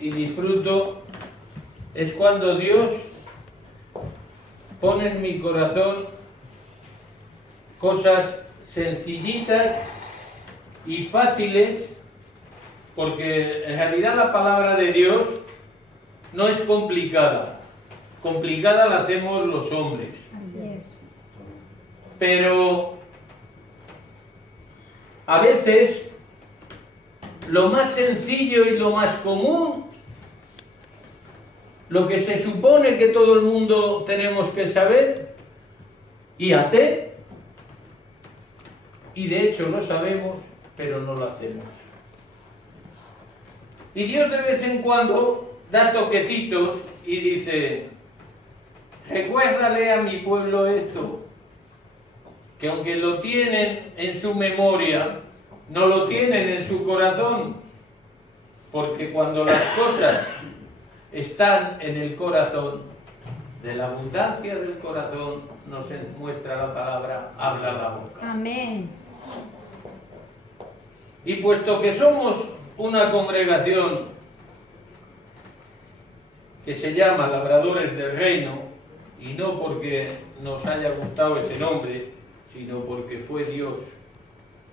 y disfruto es cuando Dios pone en mi corazón cosas sencillitas y fáciles, porque en realidad la palabra de Dios no es complicada. Complicada la hacemos los hombres. Así es. Pero a veces lo más sencillo y lo más común, lo que se supone que todo el mundo tenemos que saber y hacer, y de hecho lo sabemos, pero no lo hacemos. Y Dios de vez en cuando da toquecitos y dice: recuérdale a mi pueblo esto, que aunque lo tienen en su memoria, no lo tienen en su corazón, porque cuando las cosas están en el corazón, de la abundancia del corazón nos muestra la palabra, habla la boca. Amén. Y puesto que somos una congregación que se llama Labradores del Reino, y no porque nos haya gustado ese nombre, sino porque fue Dios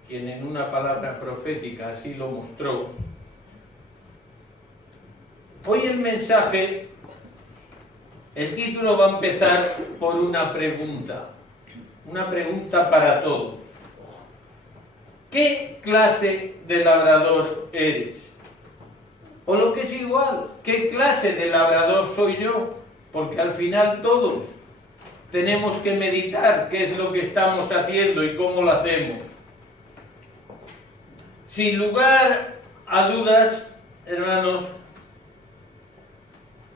quien en una palabra profética así lo mostró. Hoy el mensaje, el título va a empezar por una pregunta para todos. ¿Qué clase de labrador eres? O lo que es igual, ¿qué clase de labrador soy yo? Porque al final todos tenemos que meditar qué es lo que estamos haciendo y cómo lo hacemos. Sin lugar a dudas, hermanos,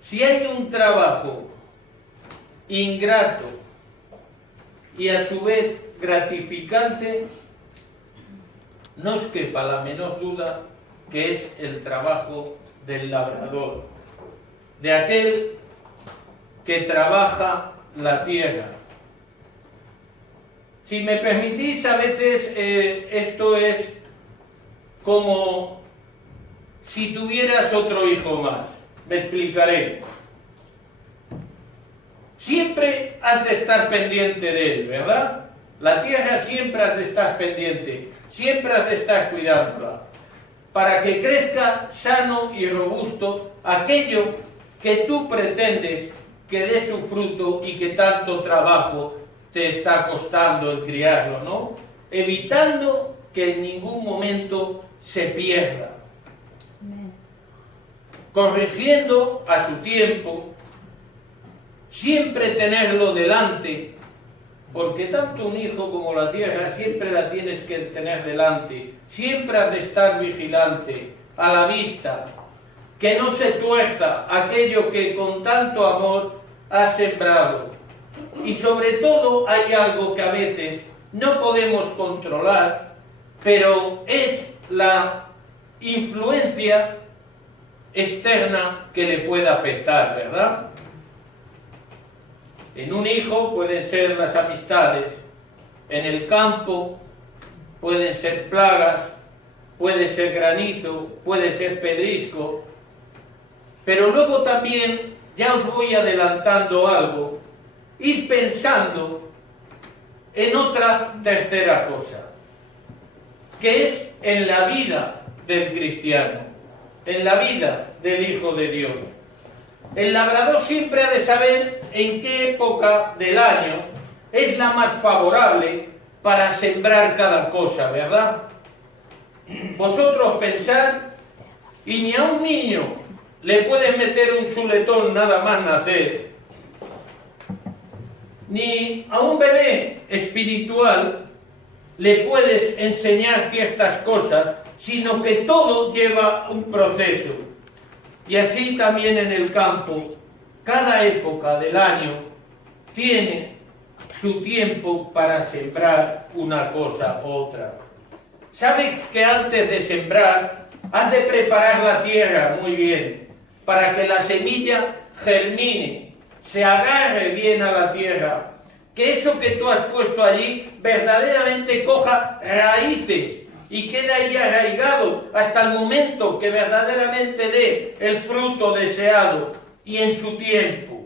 si hay un trabajo ingrato y a su vez gratificante, no os quepa la menor duda que es el trabajo del labrador, de aquel que trabaja la tierra. Si me permitís, a veces esto es como si tuvieras otro hijo más. Me explicaré. Siempre has de estar pendiente de él, ¿verdad? La tierra siempre has de estar pendiente, siempre has de estar cuidándola, para que crezca sano y robusto aquello que tú pretendes que dé su fruto y que tanto trabajo te está costando el criarlo, ¿no? Evitando que en ningún momento se pierda. Amén. Corrigiendo a su tiempo, siempre tenerlo delante, porque tanto un hijo como la tierra siempre la tienes que tener delante, siempre has de estar vigilante, a la vista, que no se tuerza aquello que con tanto amor has sembrado. Y sobre todo hay algo que a veces no podemos controlar, pero es la influencia externa que le pueda afectar, ¿verdad? En un hijo pueden ser las amistades, en el campo pueden ser plagas, puede ser granizo, puede ser pedrisco, pero luego también, ya os voy adelantando algo, ir pensando en otra tercera cosa, que es en la vida del cristiano, en la vida del Hijo de Dios. El labrador siempre ha de saber en qué época del año es la más favorable para sembrar cada cosa, ¿verdad? Vosotros pensad, y ni a un niño le pueden meter un chuletón nada más nacer, ni a un bebé espiritual le puedes enseñar ciertas cosas, sino que todo lleva un proceso. Y así también en el campo, cada época del año tiene su tiempo para sembrar una cosa u otra. ¿Sabes que antes de sembrar has de preparar la tierra muy bien para que la semilla germine, se agarre bien a la tierra, que eso que tú has puesto allí verdaderamente coja raíces y queda ahí arraigado hasta el momento que verdaderamente dé el fruto deseado y en su tiempo.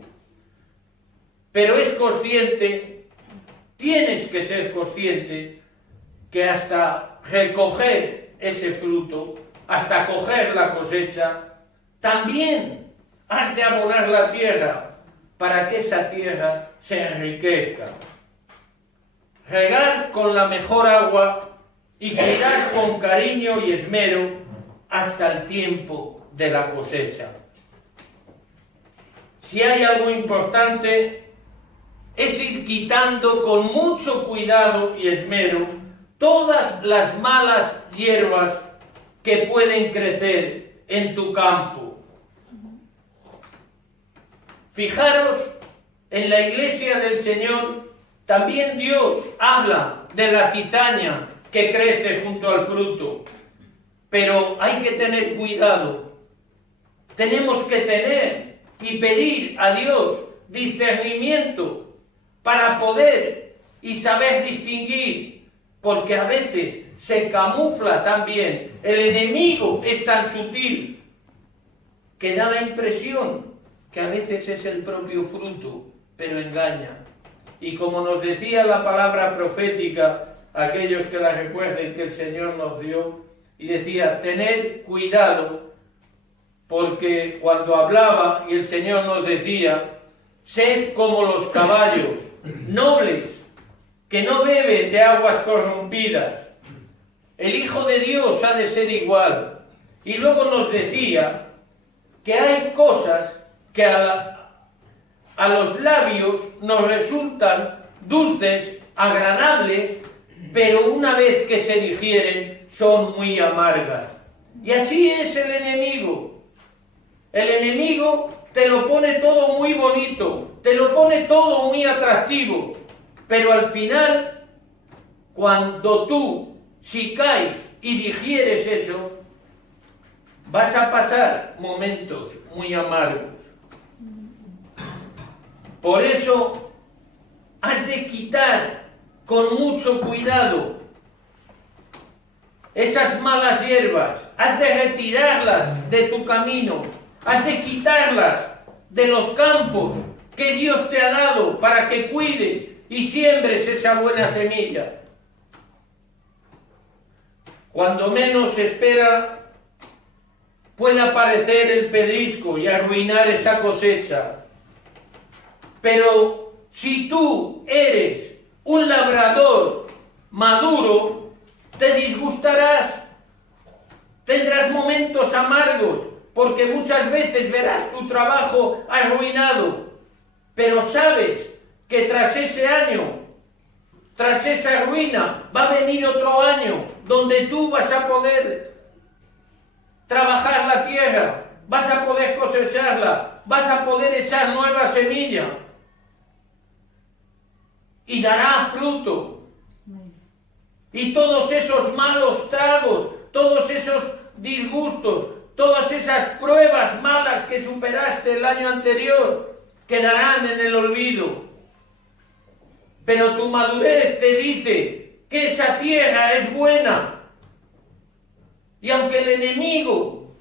Pero es consciente, tienes que ser consciente, que hasta recoger ese fruto, hasta coger la cosecha, también has de abonar la tierra para que esa tierra se enriquezca. Regar con la mejor agua y cuidar con cariño y esmero hasta el tiempo de la cosecha. Si hay algo importante, es ir quitando con mucho cuidado y esmero todas las malas hierbas que pueden crecer en tu campo. Fijaros, en la iglesia del Señor también Dios habla de la cizaña que crece junto al fruto, pero hay que tener cuidado. Tenemos que tener y pedir a Dios discernimiento para poder y saber distinguir, porque a veces se camufla también. El enemigo es tan sutil que da la impresión que a veces es el propio fruto, pero engaña. Y como nos decía la palabra profética, aquellos que la recuerden que el Señor nos dio, y decía, tened cuidado, porque cuando hablaba y el Señor nos decía, sed como los caballos, nobles, que no beben de aguas corrompidas. El Hijo de Dios ha de ser igual. Y luego nos decía que hay cosas que a los labios nos resultan dulces, agradables, pero una vez que se digieren son muy amargas. Y así es el enemigo. El enemigo te lo pone todo muy bonito, te lo pone todo muy atractivo, pero al final, cuando tú, si caes y digieres eso, vas a pasar momentos muy amargos. Por eso, has de quitar con mucho cuidado esas malas hierbas, has de retirarlas de tu camino, has de quitarlas de los campos que Dios te ha dado para que cuides y siembres esa buena semilla. Cuando menos se espera, puede aparecer el pedrisco y arruinar esa cosecha. Pero si tú eres un labrador maduro, te disgustarás, tendrás momentos amargos, porque muchas veces verás tu trabajo arruinado, pero sabes que tras ese año, tras esa ruina, va a venir otro año donde tú vas a poder trabajar la tierra, vas a poder cosecharla, vas a poder echar nueva semilla y dará fruto. Y todos esos malos tragos, todos esos disgustos, todas esas pruebas malas que superaste el año anterior quedarán en el olvido. Pero tu madurez te dice que esa tierra es buena. Y aunque el enemigo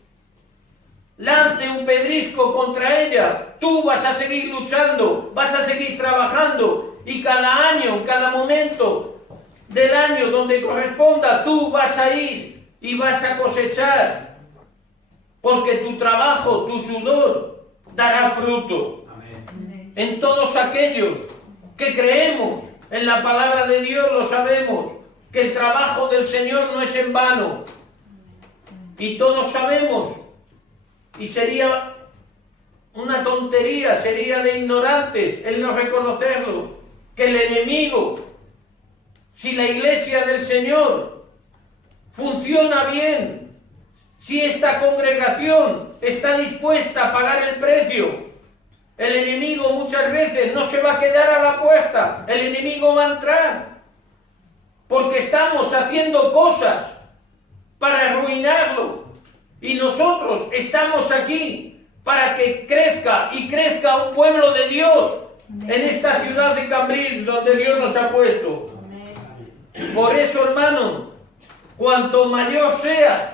lance un pedrisco contra ella, tú vas a seguir luchando, vas a seguir trabajando, y cada año, cada momento del año donde corresponda, tú vas a ir y vas a cosechar, porque tu trabajo, tu sudor, dará fruto. Amén. En todos aquellos que creemos en la palabra de Dios lo sabemos, que el trabajo del Señor no es en vano. Y todos sabemos, y sería una tontería, sería de ignorantes el no reconocerlo, que el enemigo, si la iglesia del Señor funciona bien, si esta congregación está dispuesta a pagar el precio, el enemigo muchas veces no se va a quedar a la puerta, el enemigo va a entrar, porque estamos haciendo cosas para arruinarlo, y nosotros estamos aquí para que crezca y crezca un pueblo de Dios en esta ciudad de Cambrils donde Dios nos ha puesto. Por eso, hermano, cuanto mayor seas,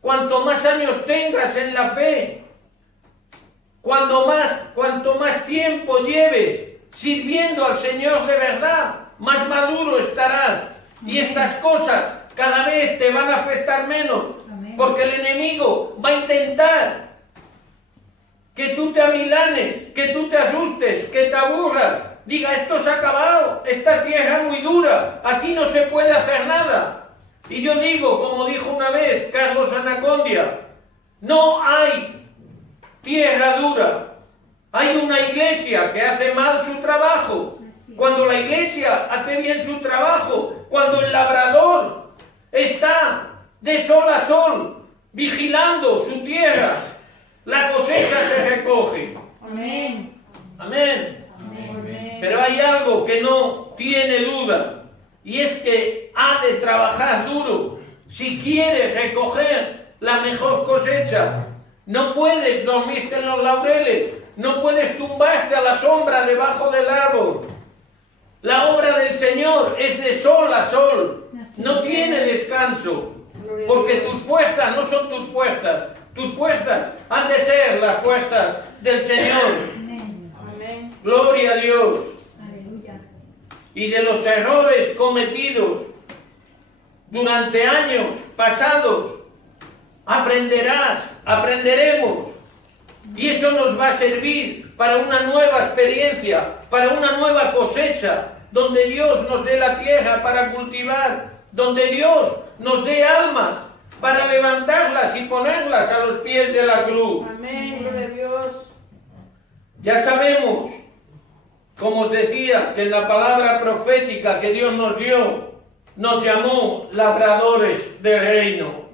cuanto más años tengas en la fe, cuanto más tiempo lleves sirviendo al Señor de verdad, más maduro estarás. Y estas cosas cada vez te van a afectar menos, porque el enemigo va a intentar que tú te amilanes, que tú te asustes, que te aburras, diga esto se ha acabado, esta tierra es muy dura, aquí no se puede hacer nada. Y yo digo, como dijo una vez Carlos Anacondia, no hay tierra dura, hay una iglesia que hace mal su trabajo. Cuando la iglesia hace bien su trabajo, cuando el labrador está de sol a sol vigilando su tierra, la cosecha se recoge. Amén. Amén. Amén. Pero hay algo que no tiene duda, y es que ha de trabajar duro si quiere recoger la mejor cosecha. No puedes dormirte en los laureles, no puedes tumbarte a la sombra debajo del árbol. La obra del Señor es de sol a sol, no tiene descanso, porque tus fuerzas no son tus fuerzas han de ser las fuerzas del Señor. Amén. Gloria a Dios. Aleluya. Y de los errores cometidos durante años pasados, aprenderemos. Y eso nos va a servir para una nueva experiencia, para una nueva cosecha, donde Dios nos dé la tierra para cultivar, donde Dios nos dé almas para levantarlas y ponerlas a los pies de la cruz. Amén, gloria a Dios. Ya sabemos, como os decía, que en la palabra profética que Dios nos dio, nos llamó labradores del reino,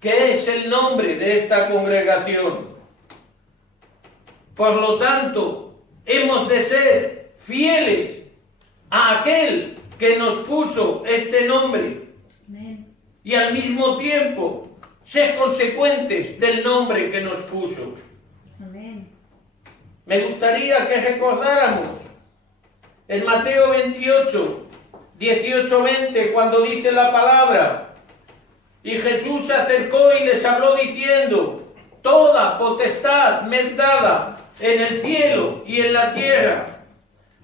que es el nombre de esta congregación. Por lo tanto, hemos de ser fieles a aquel que nos puso este nombre Amén. y al mismo tiempo ser consecuentes del nombre que nos puso. Amén. Me gustaría que recordáramos en Mateo 28, 18-20, cuando dice la palabra: y Jesús se acercó y les habló diciendo: toda potestad me es dada en el cielo y en la tierra.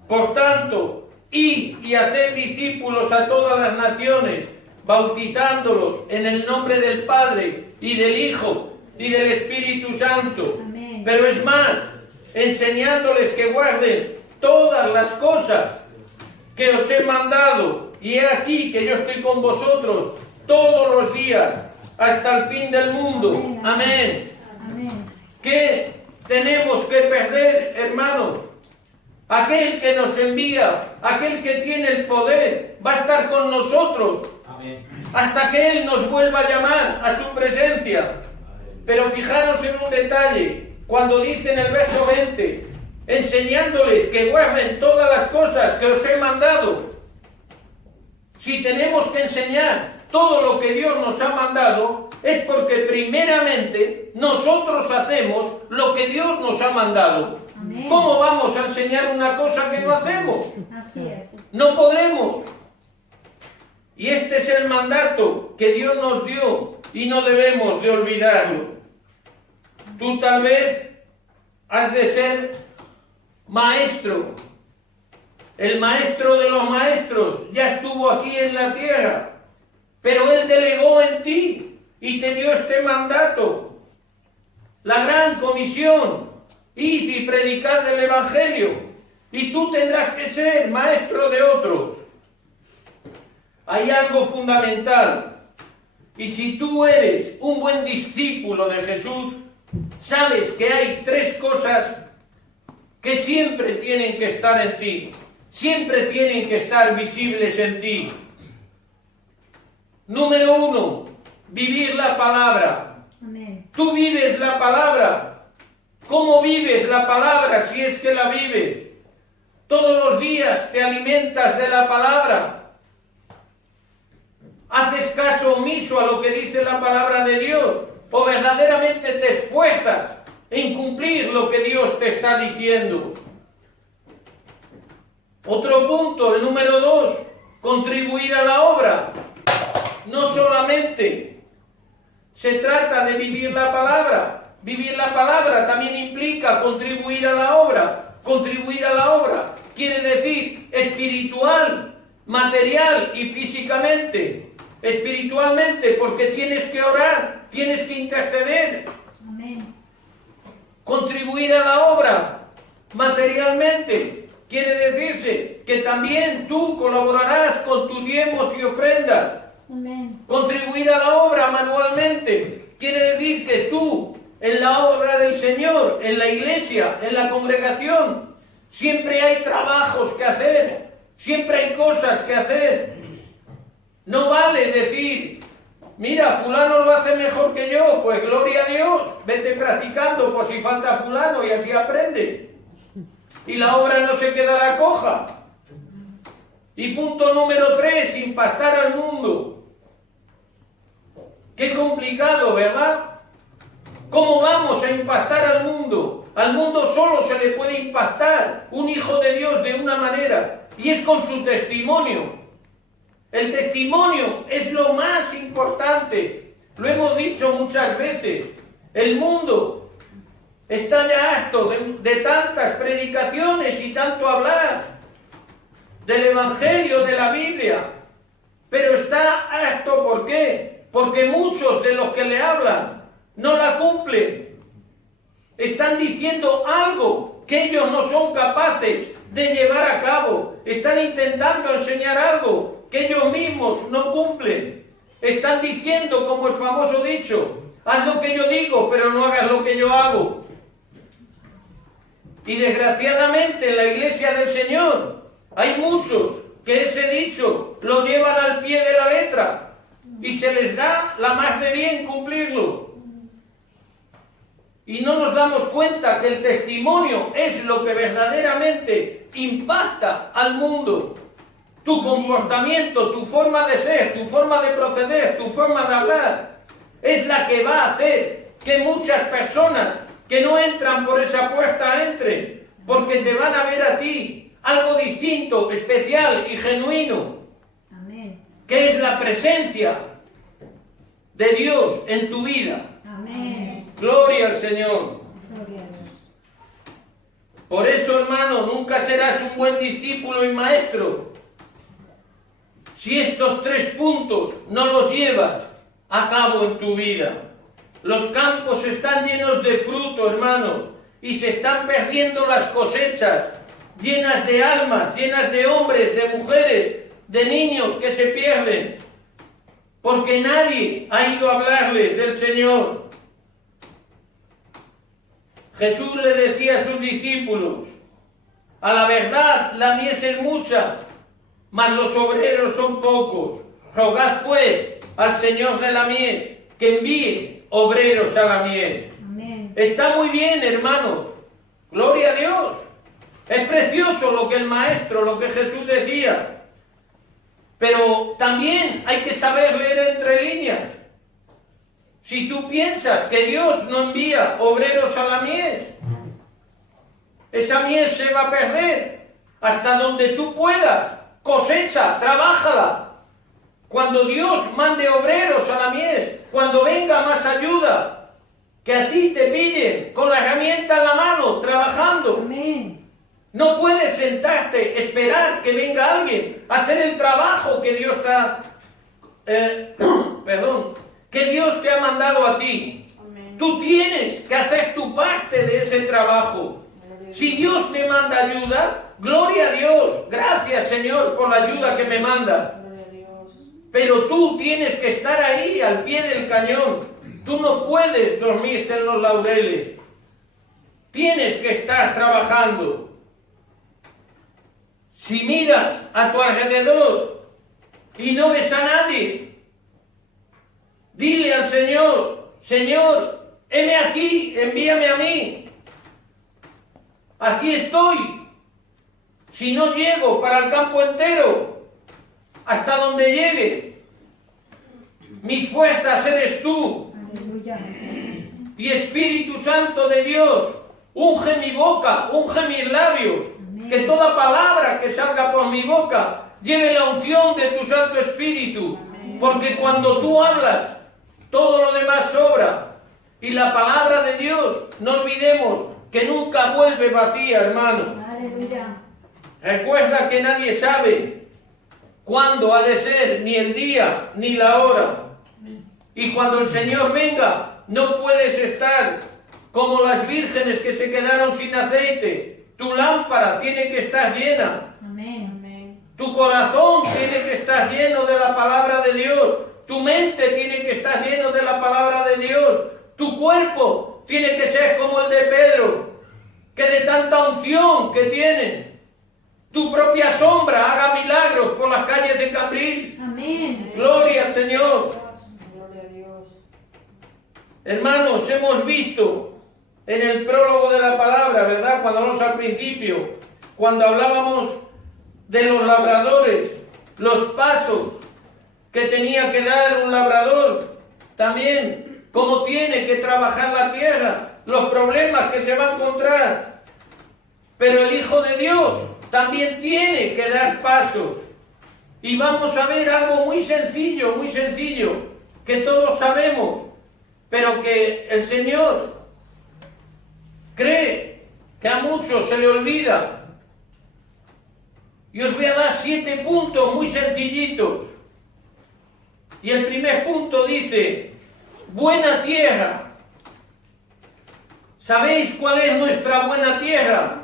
Por tanto, id y haced discípulos a todas las naciones, bautizándolos en el nombre del Padre y del Hijo y del Espíritu Santo. Amén. Pero es más, enseñándoles que guarden todas las cosas que os he mandado. Y he aquí que yo estoy con vosotros todos los días hasta el fin del mundo. Amén. Amén. ¿Qué tenemos que perder, hermanos? Aquel que nos envía, aquel que tiene el poder, va a estar con nosotros hasta que Él nos vuelva a llamar a su presencia. Pero fijaros en un detalle, cuando dice en el verso 20, enseñándoles que guarden todas las cosas que os he mandado. Si tenemos que enseñar todo lo que Dios nos ha mandado, es porque primeramente nosotros hacemos lo que Dios nos ha mandado. Amén. ¿Cómo vamos a enseñar una cosa que no hacemos? Así es. No podremos. Y este es el mandato que Dios nos dio y no debemos de olvidarlo. Tú tal vez has de ser maestro. El maestro de los maestros ya estuvo aquí en la tierra, pero Él delegó en ti y te dio este mandato. La gran comisión: id y predicar del Evangelio. Y tú tendrás que ser maestro de otros. Hay algo fundamental. Y si tú eres un buen discípulo de Jesús, sabes que hay tres cosas que siempre tienen que estar en ti. Siempre tienen que estar visibles en ti. Número 1, vivir la palabra. Amén. Tú vives la palabra. ¿Cómo vives la palabra si es que la vives? Todos los días te alimentas de la palabra. ¿Haces caso omiso a lo que dice la palabra de Dios? ¿O verdaderamente te esfuerzas en cumplir lo que Dios te está diciendo? Otro punto, el número 2, contribuir a la obra. no solamente se trata de vivir la palabra. Vivir la palabra también implica contribuir a la obra. Contribuir a la obra quiere decir espiritual, material y físicamente. Espiritualmente, porque tienes que orar, tienes que interceder. Amén. Contribuir a la obra materialmente quiere decirse que también tú colaborarás con tus diezmos y ofrendas. Amén. Contribuir a la obra manualmente quiere decir que tú, en la obra del Señor, en la iglesia, en la congregación, siempre hay trabajos que hacer, siempre hay cosas que hacer. No vale decir, mira, fulano lo hace mejor que yo, pues gloria a Dios, vete practicando por si falta fulano y así aprendes. Y la obra no se quedará coja. Y punto número 3, impactar al mundo. Qué complicado, ¿verdad? ¿Cómo vamos a impactar al mundo? Al mundo solo se le puede impactar un hijo de Dios de una manera, y es con su testimonio. El testimonio es lo más importante. Lo hemos dicho muchas veces. El mundo está ya harto de tantas predicaciones y tanto hablar del Evangelio, de la Biblia. Pero está harto, ¿por qué? Porque muchos de los que le hablan no la cumplen. Están diciendo algo que ellos no son capaces de llevar a cabo. Están intentando enseñar algo que ellos mismos no cumplen. Están diciendo, como el famoso dicho, haz lo que yo digo, pero no hagas lo que yo hago. Y desgraciadamente en la iglesia del Señor hay muchos que ese dicho lo llevan al pie de la letra y se les da la más de bien cumplirlo. Y no nos damos cuenta que el testimonio es lo que verdaderamente impacta al mundo. Tu comportamiento, tu forma de ser, tu forma de proceder, tu forma de hablar, es la que va a hacer que muchas personas que no entran por esa puerta entren, porque te van a ver a ti algo distinto, especial y genuino. Amén. Que es la presencia de Dios en tu vida. Amén. Gloria al Señor. Gloria a Dios. Por eso, hermano, nunca serás un buen discípulo y maestro si estos 3 puntos no los llevas a cabo en tu vida. Los campos están llenos de fruto, hermanos, y se están perdiendo las cosechas, llenas de almas, llenas de hombres, de mujeres, de niños que se pierden, porque nadie ha ido a hablarles del Señor. Jesús le decía a sus discípulos, a la verdad la mies es mucha, mas los obreros son pocos. Rogad pues al Señor de la mies que envíe obreros a la mies. Amén. Está muy bien, hermanos. Gloria a Dios. Es precioso lo que el Maestro, lo que Jesús decía. Pero también hay que saber leer entre líneas. Si tú piensas que Dios no envía obreros a la mies, esa mies se va a perder. Hasta donde tú puedas, cosecha, trabájala. Cuando Dios mande obreros a la mies, cuando venga más ayuda, que a ti te pillen con la herramienta en la mano, trabajando. Amén. No puedes sentarte, esperar que venga alguien a hacer el trabajo que Dios que Dios te ha mandado a ti. Amén. Tú tienes que hacer tu parte de ese trabajo. Si Dios te manda ayuda, gloria a Dios. Gracias, Señor, por la ayuda que me mandas. Gloria a Dios. Pero tú tienes que estar ahí, al pie del cañón. Tú no puedes dormirte en los laureles. Tienes que estar trabajando. Si miras a tu alrededor y no ves a nadie, dile al Señor, Señor, heme aquí, envíame a mí. Aquí estoy. Si no llego para el campo entero, hasta donde llegue, mis fuerzas eres tú. Aleluya. Y Espíritu Santo de Dios, unge mi boca, unge mis labios. Amén. Que toda palabra que salga por mi boca lleve la unción de tu Santo Espíritu. Amén. Porque cuando tú hablas, todo lo demás sobra. Y la palabra de Dios, no olvidemos que nunca vuelve vacía, hermanos. Aleluya. Recuerda que nadie sabe cuándo ha de ser, ni el día, ni la hora. Y cuando el Señor venga, no puedes estar como las vírgenes que se quedaron sin aceite. Tu lámpara tiene que estar llena. Amén. Tu corazón tiene que estar lleno de la palabra de Dios. Tu mente tiene que estar lleno de la palabra de Dios. Tu cuerpo tiene que ser como el de Pedro, que de tanta unción que tiene, tu propia sombra haga milagros por las calles de Cambrils. Amén. Gloria al Señor. Gloria a Dios. Hermanos, hemos visto en el prólogo de la palabra, ¿verdad? Cuando hablamos al principio, cuando hablábamos de los labradores, los pasos que tenía que dar un labrador, también cómo tiene que trabajar la tierra, los problemas que se va a encontrar. Pero el Hijo de Dios también tiene que dar pasos. Y vamos a ver algo muy sencillo, que todos sabemos, pero que el Señor cree que a muchos se le olvida. Y os voy a dar 7 puntos muy sencillitos. Y el primer punto dice, buena tierra. ¿Sabéis cuál es nuestra buena tierra?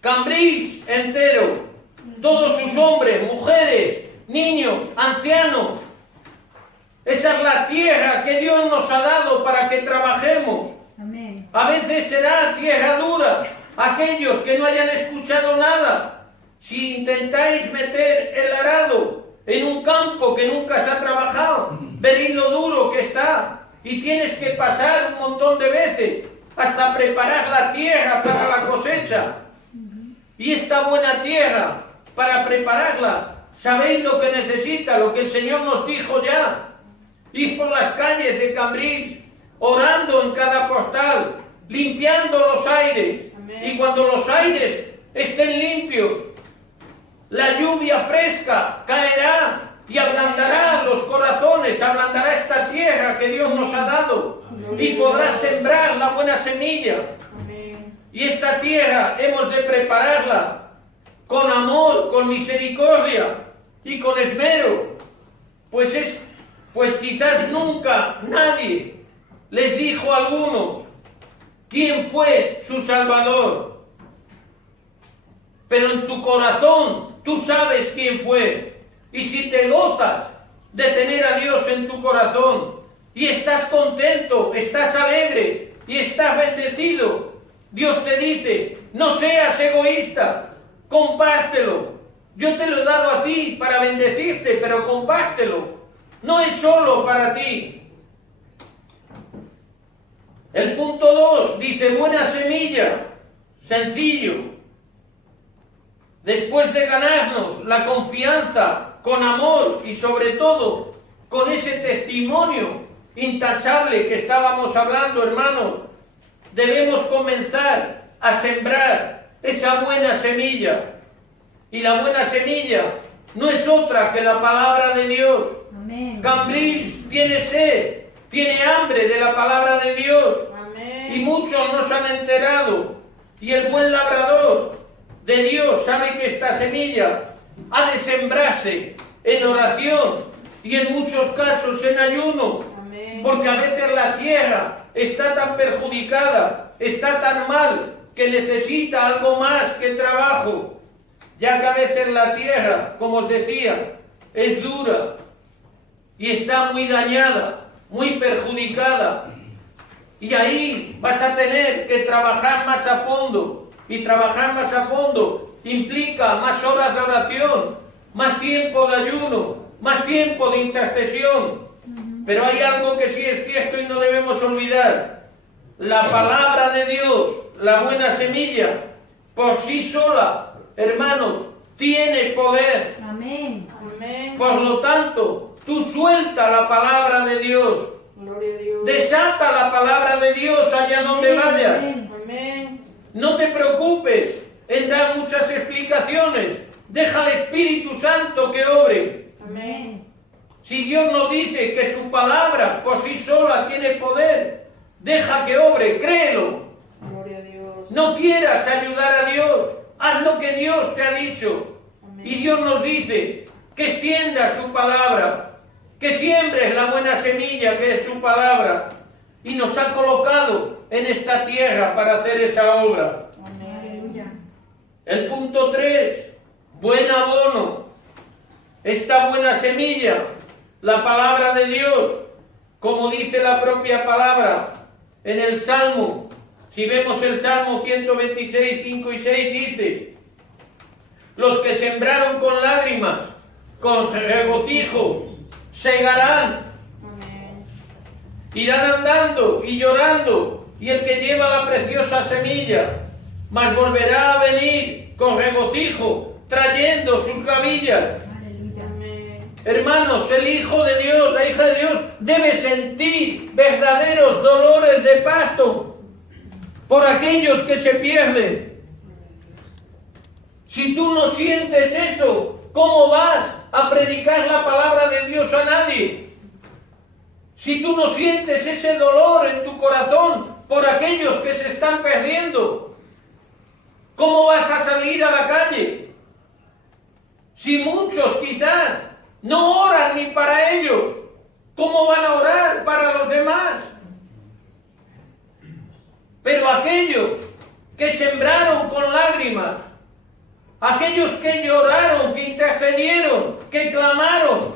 Cambrils entero, todos sus hombres, mujeres, niños, ancianos. Esa es la tierra que Dios nos ha dado para que trabajemos. Amén. A veces será tierra dura. Aquellos que no hayan escuchado nada, si intentáis meter el arado en un campo que nunca se ha trabajado, veréis lo duro que está. Y tienes que pasar un montón de veces hasta preparar la tierra para la cosecha. Y esta buena tierra, para prepararla, ¿sabéis lo que necesita? Lo que el Señor nos dijo ya. Ir por las calles de Cambrils, orando en cada portal, limpiando los aires. Amén. Y cuando los aires estén limpios, la lluvia fresca caerá y ablandará los corazones, ablandará esta tierra que Dios nos ha dado. Y podrás sembrar la buena semilla. Amén. Y esta tierra hemos de prepararla con amor, con misericordia y con esmero. Pues quizás nunca nadie les dijo a algunos quién fue su Salvador. Pero en tu corazón tú sabes quién fue. Y si te gozas de tener a Dios en tu corazón y estás contento, estás alegre y estás bendecido, Dios te dice, no seas egoísta, compártelo. Yo te lo he dado a ti para bendecirte, pero compártelo. No es solo para ti. El punto 2 dice, buena semilla, sencillo. Después de ganarnos la confianza con amor y sobre todo con ese testimonio intachable que estábamos hablando, hermanos, debemos comenzar a sembrar esa buena semilla. Y la buena semilla no es otra que la palabra de Dios. Amén. Cambrils tiene sed, tiene hambre de la palabra de Dios. Amén. Y muchos no se han enterado. Y el buen labrador de Dios sabe que esta semilla ha de sembrarse en oración y en muchos casos en ayuno. Amén. Porque a veces la tierra está tan perjudicada, está tan mal, que necesita algo más que trabajo. Ya que a veces la tierra, como os decía, es dura y está muy dañada, muy perjudicada. Y ahí vas a tener que trabajar más a fondo. Y trabajar más a fondo implica más horas de oración, más tiempo de ayuno, más tiempo de intercesión. Pero hay algo que sí es cierto y no debemos olvidar. La palabra de Dios, la buena semilla, por sí sola, hermanos, tiene poder. Amén. Amén. Por lo tanto, tú suelta la palabra de Dios. Gloria a Dios. Desata la palabra de Dios allá donde vayas. Amén. Amén. No te preocupes en dar muchas explicaciones. Deja al Espíritu Santo que obre. Amén. Si Dios nos dice que su palabra por sí sola tiene poder, deja que obre, créelo. Gloria a Dios. No quieras ayudar a Dios, haz lo que Dios te ha dicho. Amén. Y Dios nos dice que extienda su palabra, que siembres la buena semilla que es su palabra. Y nos ha colocado en esta tierra para hacer esa obra. Amén. Aleluya. El punto 3, buen abono. Esta buena semilla, la palabra de Dios, como dice la propia palabra en el Salmo. Si vemos el Salmo 126, 5 y 6, dice: los que sembraron con lágrimas, con regocijo, segarán, Amén. irán andando y llorando, y el que lleva la preciosa semilla, mas volverá a venir con regocijo, trayendo sus gavillas. Aleluya. Amén. Hermanos, el Hijo de Dios, la hija de Dios, debe sentir verdaderos dolores de parto por aquellos que se pierden. Si tú no sientes eso, ¿cómo vas a predicar la palabra de Dios a nadie? Si tú no sientes ese dolor en tu corazón por aquellos que se están perdiendo, ¿cómo vas a salir a la calle? Si muchos quizás no oran ni para ellos, ¿cómo van a orar para los demás? Pero aquellos que sembraron con lágrimas, aquellos que lloraron, que intercedieron, que clamaron,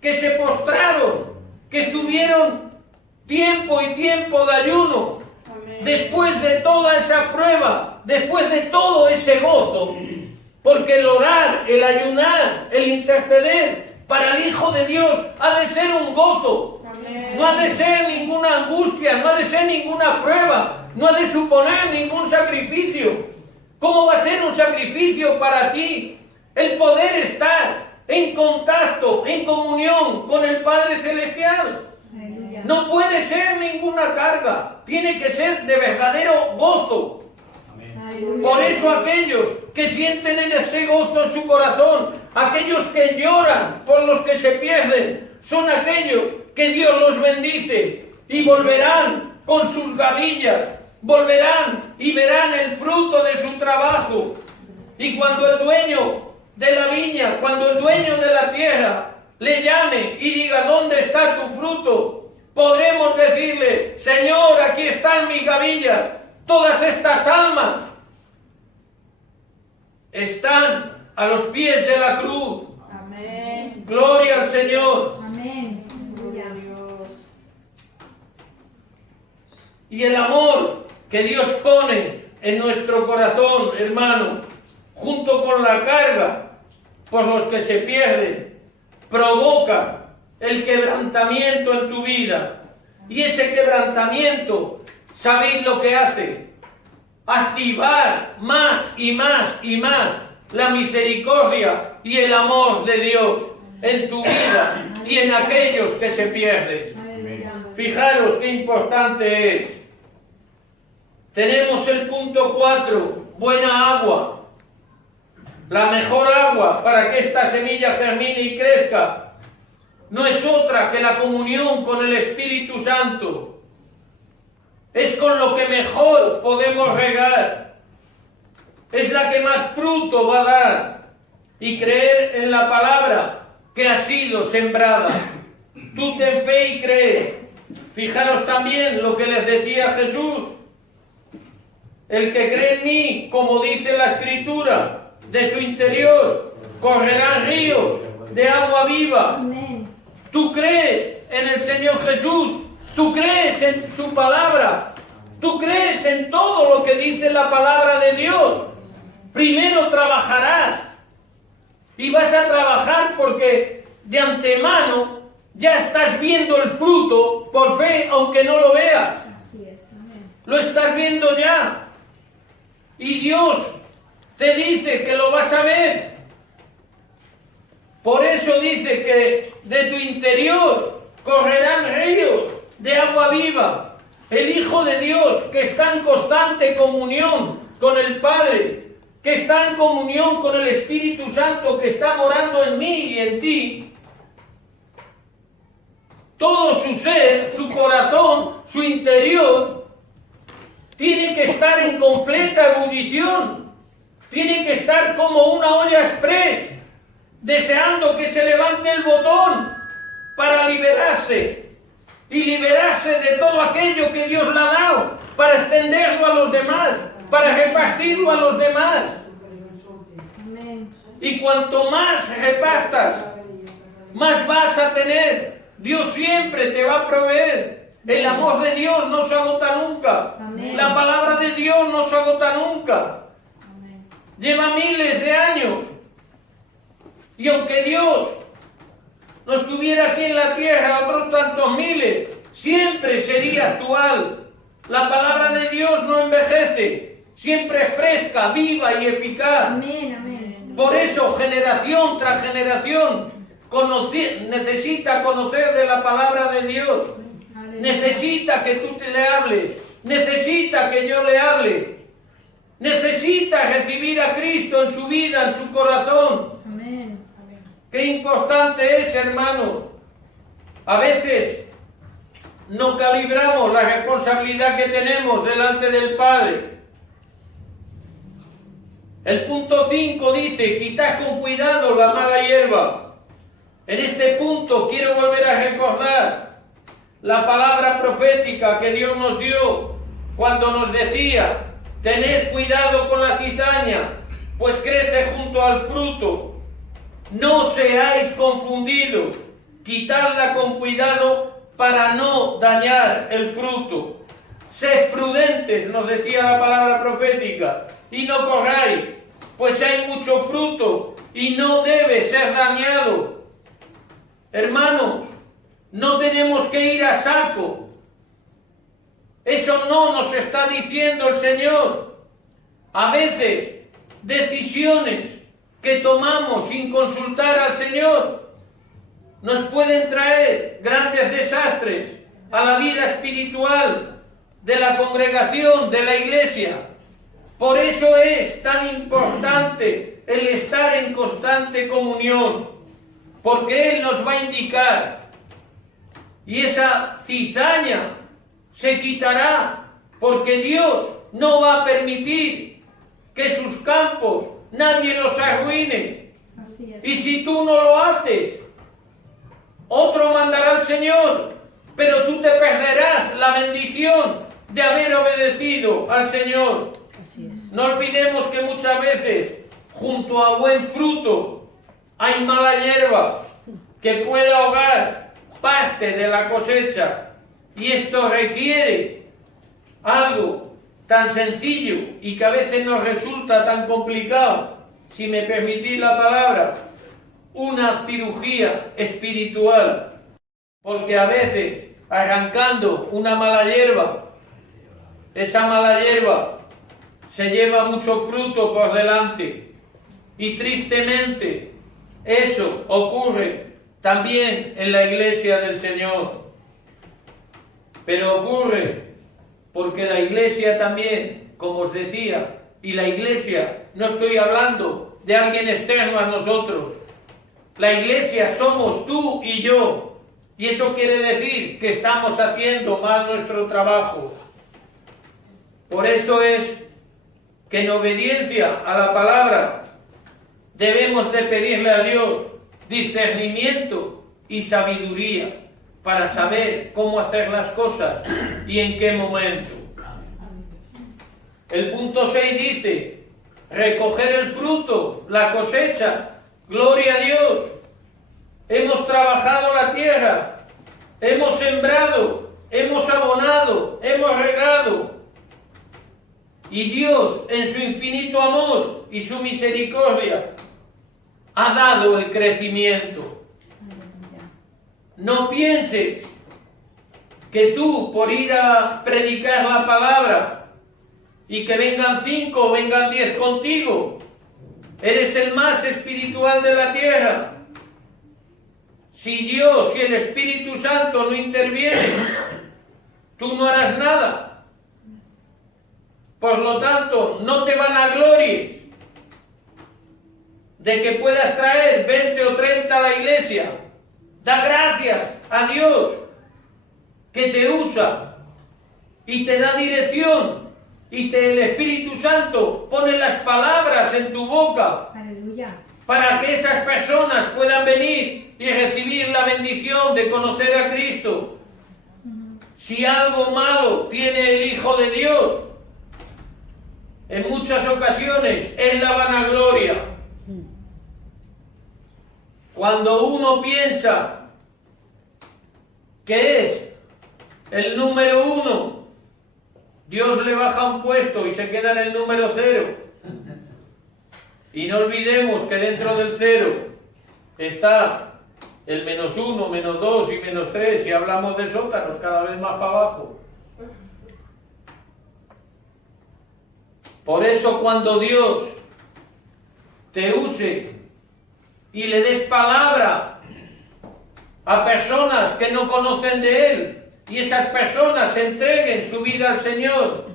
que se postraron, que estuvieron tiempo y tiempo de ayuno, Amén. después de toda esa prueba, después de todo ese gozo, porque el orar, el ayunar, el interceder para el Hijo de Dios ha de ser un gozo. Amén. No ha de ser ninguna angustia, no ha de ser ninguna prueba, no ha de suponer ningún sacrificio. ¿Cómo va a ser un sacrificio para ti el poder estar en contacto, en comunión con el Padre Celestial? Aleluya. No puede ser ninguna carga, tiene que ser de verdadero gozo. Aleluya. Por eso aquellos que sienten ese gozo en su corazón, aquellos que lloran por los que se pierden, son aquellos que Dios los bendice y volverán con sus gavillas, volverán y verán el fruto de su trabajo. Y cuando el dueño de la viña, cuando el dueño de la tierra le llame y diga: ¿dónde está tu fruto?, podremos decirle: Señor, aquí están mis gavillas. Todas estas almas están a los pies de la cruz. Amén. Gloria al Señor. Amén. Gloria a Aleluya. Dios. Y el amor que Dios pone en nuestro corazón, hermanos, junto con la carga por los que se pierden, provoca el quebrantamiento en tu vida. Y ese quebrantamiento, ¿sabéis lo que hace? Activar más y más y más la misericordia y el amor de Dios en tu vida y en aquellos que se pierden. Aleluya. Fijaros qué importante es. Tenemos el punto 4, buena agua. La mejor agua para que esta semilla germine y crezca no es otra que la comunión con el Espíritu Santo. Es con lo que mejor podemos regar. Es la que más fruto va a dar. Y creer en la palabra que ha sido sembrada. Tú ten fe y crees. Fijaros también lo que les decía Jesús. El que cree en mí, como dice la Escritura, de su interior correrán ríos de agua viva. Amén. Tú crees en el Señor Jesús, tú crees en su palabra, tú crees en todo lo que dice la palabra de Dios. Primero trabajarás y vas a trabajar porque de antemano ya estás viendo el fruto por fe, aunque no lo veas. Así es. Amén. Lo estás viendo ya. Y Dios te dice que lo vas a ver. Por eso dice que de tu interior correrán ríos de agua viva. El Hijo de Dios, que está en constante comunión con el Padre, que está en comunión con el Espíritu Santo, que está morando en mí y en ti, todo su ser, su corazón, su interior, tiene que estar en completa ebullición. Tiene que estar como una olla express, deseando que se levante el botón para liberarse. Y liberarse de todo aquello que Dios le ha dado, para extenderlo a los demás, para repartirlo a los demás. Amén. Y cuanto más repartas, más vas a tener. Dios siempre te va a proveer. El amor de Dios no se agota nunca. Amén. La palabra de Dios no se agota nunca. Amén. Lleva miles de años. Y aunque Dios no estuviera aquí en la tierra otros tantos miles, siempre sería actual. La palabra de Dios no envejece. Siempre es fresca, viva y eficaz. Amén, amén. Por eso, generación tras generación, necesita conocer de la palabra de Dios. Aleluya. Necesita que tú le hables. Necesita que yo le hable. Necesita recibir a Cristo en su vida, en su corazón. Amén. Qué importante es, hermanos. A veces no calibramos la responsabilidad que tenemos delante del Padre. El punto 5 dice, quitad con cuidado la mala hierba. En este punto quiero volver a recordar la palabra profética que Dios nos dio cuando nos decía, tened cuidado con la cizaña, pues crece junto al fruto. No seáis confundidos, quitadla con cuidado para no dañar el fruto. Sed prudentes, nos decía la palabra profética, y no corráis, pues hay mucho fruto y no debe ser dañado. Hermanos, no tenemos que ir a saco. Eso no nos está diciendo el Señor. A veces, decisiones que tomamos sin consultar al Señor nos pueden traer grandes desastres a la vida espiritual de la congregación, de la iglesia. Por eso es tan importante el estar en constante comunión, porque Él nos va a indicar, y esa cizaña se quitará, porque Dios no va a permitir que sus campos nadie los arruine. Así es. Y si tú no lo haces, otro mandará al Señor, pero tú te perderás la bendición de haber obedecido al Señor. Así es. No olvidemos que muchas veces, junto a buen fruto, hay mala hierba que puede ahogar parte de la cosecha. Y esto requiere algo tan sencillo y que a veces nos resulta tan complicado, si me permitís la palabra, una cirugía espiritual. Porque a veces, arrancando una mala hierba, esa mala hierba se lleva mucho fruto por delante. Y tristemente, eso ocurre también en la iglesia del Señor. Pero ocurre porque la iglesia también, como os decía, y la iglesia, no estoy hablando de alguien externo a nosotros. La iglesia somos tú y yo. Y eso quiere decir que estamos haciendo mal nuestro trabajo. Por eso es que en obediencia a la palabra debemos de pedirle a Dios discernimiento y sabiduría para saber cómo hacer las cosas y en qué momento. El punto 6 dice, recoger el fruto, la cosecha, gloria a Dios. Hemos trabajado la tierra, hemos sembrado, hemos abonado, hemos regado. Y Dios, en su infinito amor y su misericordia, ha dado el crecimiento. No pienses que tú, por ir a predicar la palabra y que vengan 5 o vengan 10 contigo, eres el más espiritual de la tierra. Si Dios y el Espíritu Santo no intervienen, tú no harás nada. Por lo tanto, no te vanaglories de que puedas traer 20 o 30 a la iglesia. Da gracias a Dios que te usa y te da dirección y el Espíritu Santo pone las palabras en tu boca Aleluya. para que esas personas puedan venir y recibir la bendición de conocer a Cristo. Si algo malo tiene el Hijo de Dios, en muchas ocasiones es la vanagloria. Cuando uno piensa que es el número 1, Dios le baja un puesto y se queda en el número 0. Y no olvidemos que dentro del 0 está el -1, -2 y -3, si hablamos de sótanos cada vez más para abajo. Por eso cuando Dios te use y le des palabra a personas que no conocen de Él y esas personas entreguen su vida al Señor,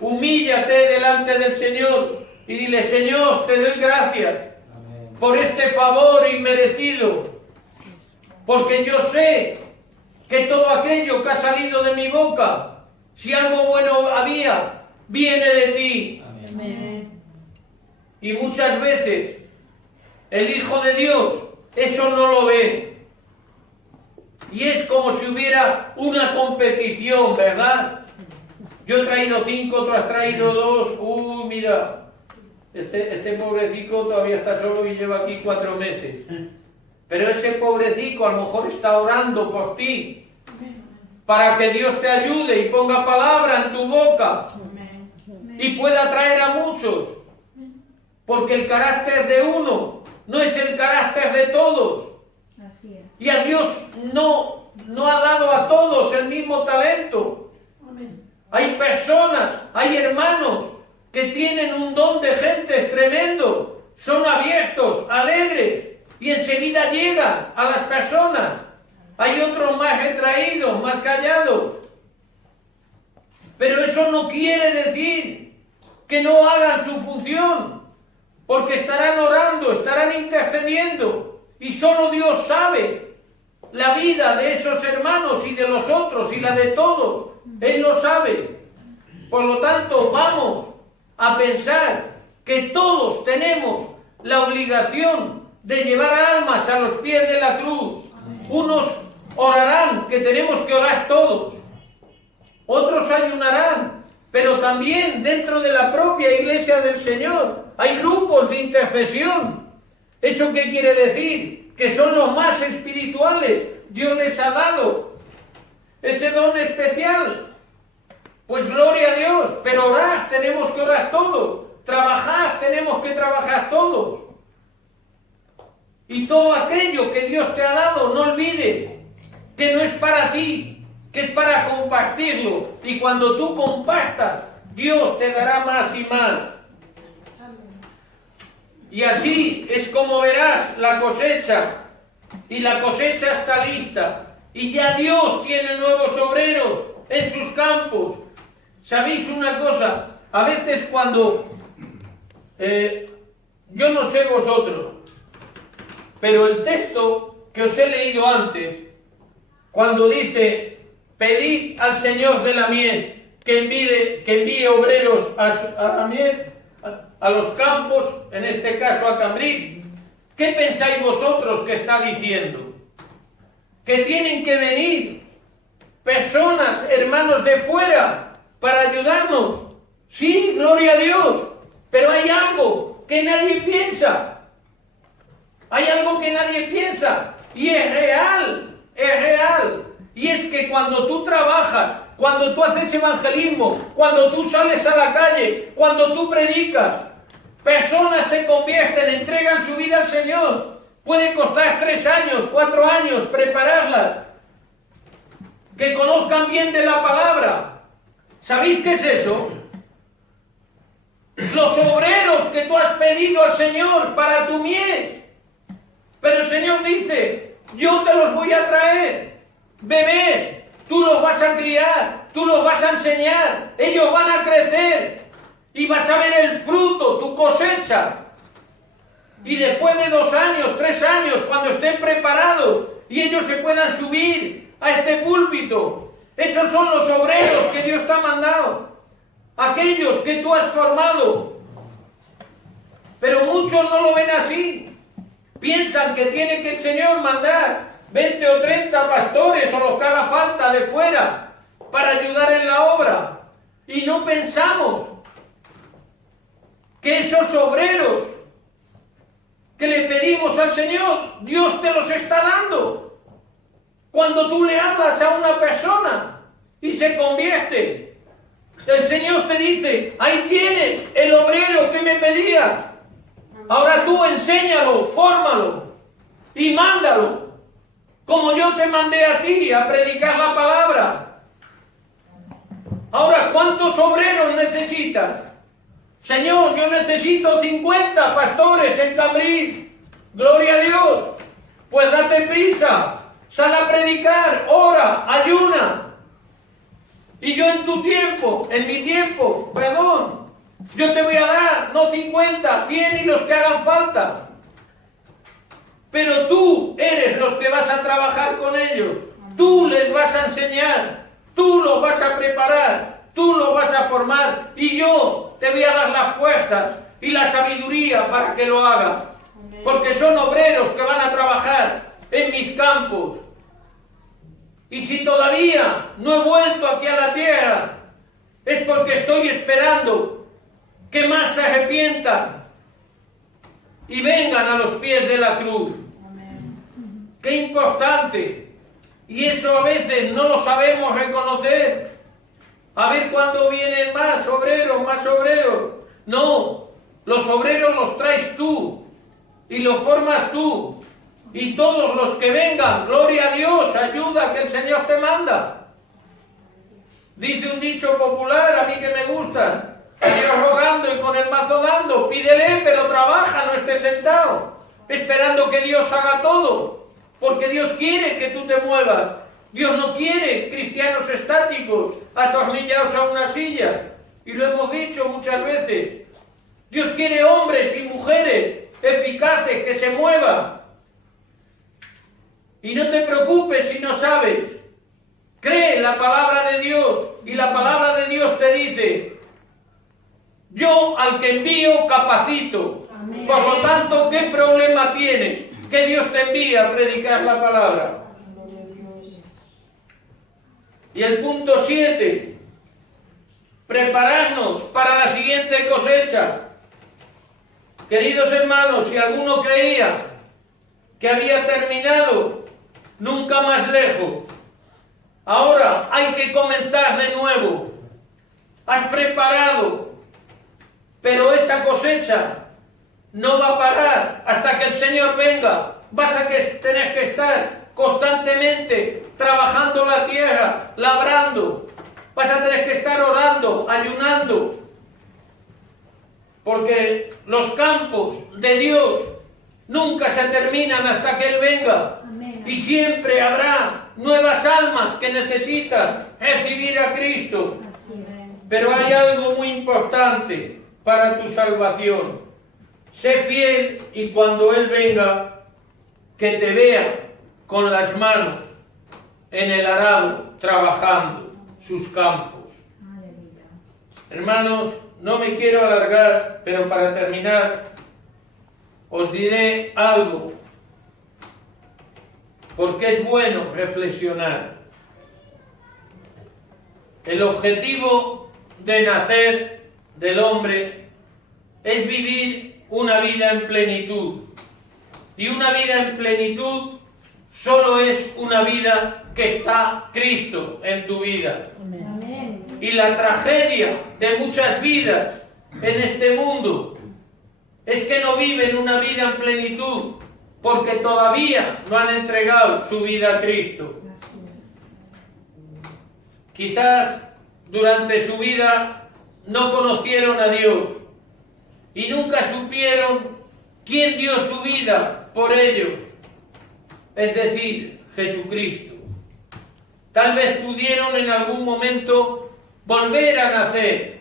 humíllate delante del Señor y dile: Señor, te doy gracias por este favor inmerecido, porque yo sé que todo aquello que ha salido de mi boca, si algo bueno había, viene de ti. Amén. Y muchas veces el Hijo de Dios eso no lo ve. Y es como si hubiera una competición, ¿verdad? Yo he traído 5, tú has traído 2. Uy, mira, este pobrecito todavía está solo y lleva aquí 4 meses. Pero ese pobrecito a lo mejor está orando por ti, para que Dios te ayude y ponga palabra en tu boca Amén. y pueda atraer a muchos. Porque el carácter de uno no es el carácter de todos. Así es. Y a Dios no ha dado a todos el mismo talento. Amén. Hay personas, hay hermanos que tienen un don de gentes tremendo. Son abiertos, alegres y enseguida llegan a las personas. Hay otros más retraídos, más callados. Pero eso no quiere decir que no hagan su función, porque estarán orando, estarán intercediendo, y solo Dios sabe la vida de esos hermanos y de los otros y la de todos. Él lo sabe. Por lo tanto, vamos a pensar que todos tenemos la obligación de llevar almas a los pies de la cruz. Unos orarán, que tenemos que orar todos. Otros ayunarán, pero también dentro de la propia iglesia del Señor hay grupos de intercesión. ¿Eso qué quiere decir? Que son los más espirituales. Dios les ha dado ese don especial. Pues gloria a Dios, pero orar tenemos que orar todos. Trabajar tenemos que trabajar todos. Y todo aquello que Dios te ha dado, no olvides que no es para ti, que es para compartirlo. Y cuando tú compartas, Dios te dará más y más. Y así es como verás la cosecha. Y la cosecha está lista. Y ya Dios tiene nuevos obreros en sus campos. ¿Sabéis una cosa? A veces cuando... yo no sé vosotros, pero el texto que os he leído antes, cuando dice: pedid al Señor de la mies que envíe obreros a la mies, a los campos, en este caso a Cambridge, ¿qué pensáis vosotros que está diciendo? Que tienen que venir personas, hermanos de fuera, para ayudarnos. Sí, gloria a Dios, pero hay algo que nadie piensa. Hay algo que nadie piensa y es real, es real. Y es que cuando tú trabajas, cuando tú haces evangelismo, cuando tú sales a la calle, cuando tú predicas, personas se convierten, entregan su vida al Señor. Puede costar 3 años, 4 años prepararlas, que conozcan bien de la palabra. ¿Sabéis qué es eso? Los obreros que tú has pedido al Señor para tu mies. Pero el Señor dice: yo te los voy a traer. Bebés, tú los vas a criar, tú los vas a enseñar, ellos van a crecer y vas a ver el fruto, tu cosecha. Y después de 2 años, 3 años, cuando estén preparados y ellos se puedan subir a este púlpito Esos son los obreros que Dios te ha mandado, aquellos que tú has formado. Pero muchos no lo ven así. Piensan que tiene que el Señor mandar 20 o 30 pastores o los que haga falta de fuera para ayudar en la obra. Y no pensamos que esos obreros que le pedimos al Señor, Dios te los está dando. Cuando tú le hablas a una persona y se convierte, el Señor te dice, ahí tienes el obrero que me pedías. Ahora tú enséñalo, fórmalo y mándalo, como yo te mandé a ti a predicar la palabra. Ahora, ¿cuántos obreros necesitas? Señor, yo necesito 50 pastores en Cambrils. Gloria a Dios. Pues date prisa, sal a predicar, ora, ayuna. Y yo en tu tiempo, en mi tiempo, perdón, yo te voy a dar, no 50, 100 y los que hagan falta. Pero tú eres los que vas a trabajar con ellos. Tú les vas a enseñar, tú los vas a preparar, tú los vas a formar. Y yo te voy a dar las fuerzas y la sabiduría para que lo hagas. Porque son obreros que van a trabajar en mis campos. Y si todavía no he vuelto aquí a la tierra, es porque estoy esperando que más se arrepientan y vengan a los pies de la cruz. Qué importante. Y eso a veces no lo sabemos reconocer. A ver cuándo vienen más obreros, más obreros. No, los obreros los traes tú y los formas tú. Y todos los que vengan, gloria a Dios, ayuda que el Señor te manda. Dice un dicho popular, a mí que me gusta, a Dios rogando y con el mazo dando, pídele, pero trabaja, no estés sentado, esperando que Dios haga todo, porque Dios quiere que tú te muevas. Dios no quiere cristianos estáticos, atornillados a una silla, y lo hemos dicho muchas veces. Dios quiere hombres y mujeres eficaces que se muevan. Y no te preocupes si no sabes. Cree la palabra de Dios y la palabra de Dios te dice, yo al que envío capacito. Amén. Por lo tanto, ¿qué problema tienes? Que Dios te envía a predicar la palabra. Y el punto 7, prepararnos para la siguiente cosecha. Queridos hermanos, si alguno creía que había terminado, nunca más lejos. Ahora hay que comenzar de nuevo. Has preparado, pero esa cosecha no va a parar hasta que el Señor venga. Vas a tener que estar constantemente trabajando la tierra, labrando. Vas a tener que estar orando, ayunando. Porque los campos de Dios nunca se terminan hasta que Él venga. Amén. Y siempre habrá nuevas almas que necesitan recibir a Cristo. Pero hay algo muy importante para tu salvación. Sé fiel y cuando Él venga, que te vea con las manos en el arado, trabajando sus campos. Aleluya. Hermanos, no me quiero alargar, pero para terminar, os diré algo, porque es bueno reflexionar. El objetivo de nacer del hombre es vivir una vida en plenitud. Y una vida en plenitud solo es una vida que está Cristo en tu vida. Amén. Y la tragedia de muchas vidas en este mundo es que no viven una vida en plenitud porque todavía no han entregado su vida a Cristo. Quizás durante su vida no conocieron a Dios y nunca supieron quién dio su vida por ellos, es decir, Jesucristo. Tal vez pudieron en algún momento volver a nacer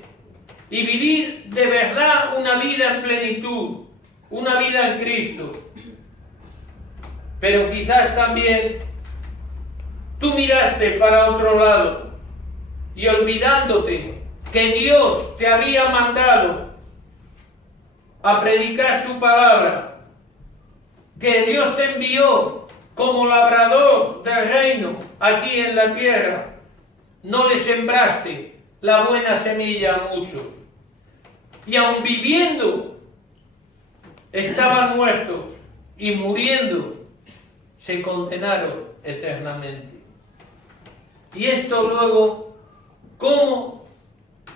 y vivir de verdad una vida en plenitud, una vida en Cristo. Pero quizás también tú miraste para otro lado y olvidándote que Dios te había mandado a predicar su palabra, que Dios te envió como labrador del reino aquí en la tierra, no le sembraste la buena semilla a muchos. Y aun viviendo, estaban muertos, y muriendo, se condenaron eternamente. Y esto luego, ¿cómo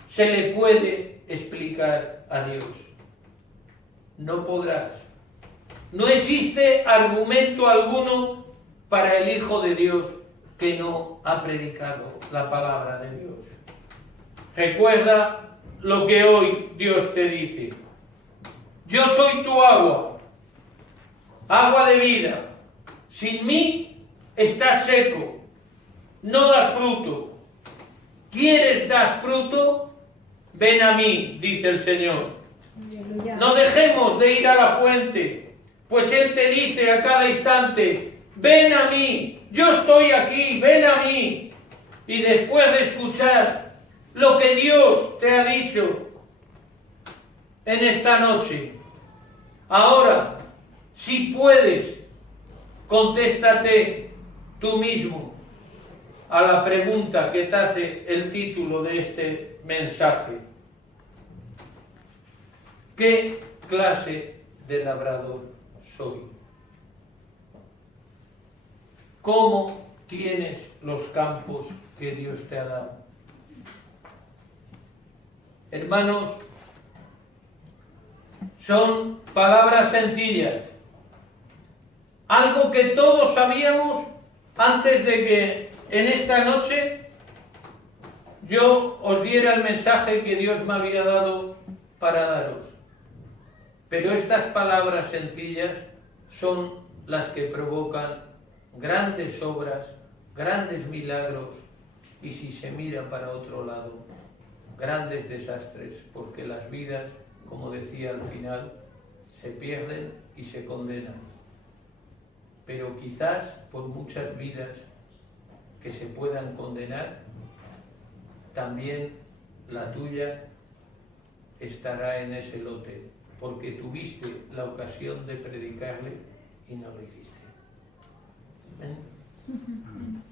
se le puede explicar a Dios? No podrás. No existe argumento alguno para el Hijo de Dios que no ha predicado la palabra de Dios. Recuerda lo que hoy Dios te dice. Yo soy tu agua, agua de vida. Sin mí estás seco, no das fruto. ¿Quieres dar fruto? Ven a mí, dice el Señor. Aleluya. No dejemos de ir a la fuente, pues Él te dice a cada instante, ven a mí, yo estoy aquí, ven a mí. Y después de escuchar lo que Dios te ha dicho en esta noche, ahora, si puedes, contéstate tú mismo a la pregunta que te hace el título de este mensaje. ¿Qué clase de labrador soy? ¿Cómo tienes los campos que Dios te ha dado? Hermanos, son palabras sencillas. Algo que todos sabíamos antes de que en esta noche yo os diera el mensaje que Dios me había dado para daros. Pero estas palabras sencillas son las que provocan grandes obras, grandes milagros y, si se mira para otro lado, grandes desastres, porque las vidas, como decía al final, se pierden y se condenan. Pero quizás por muchas vidas que se puedan condenar, también la tuya estará en ese lote, porque tuviste la ocasión de predicarle y no lo hiciste. ¿Amén?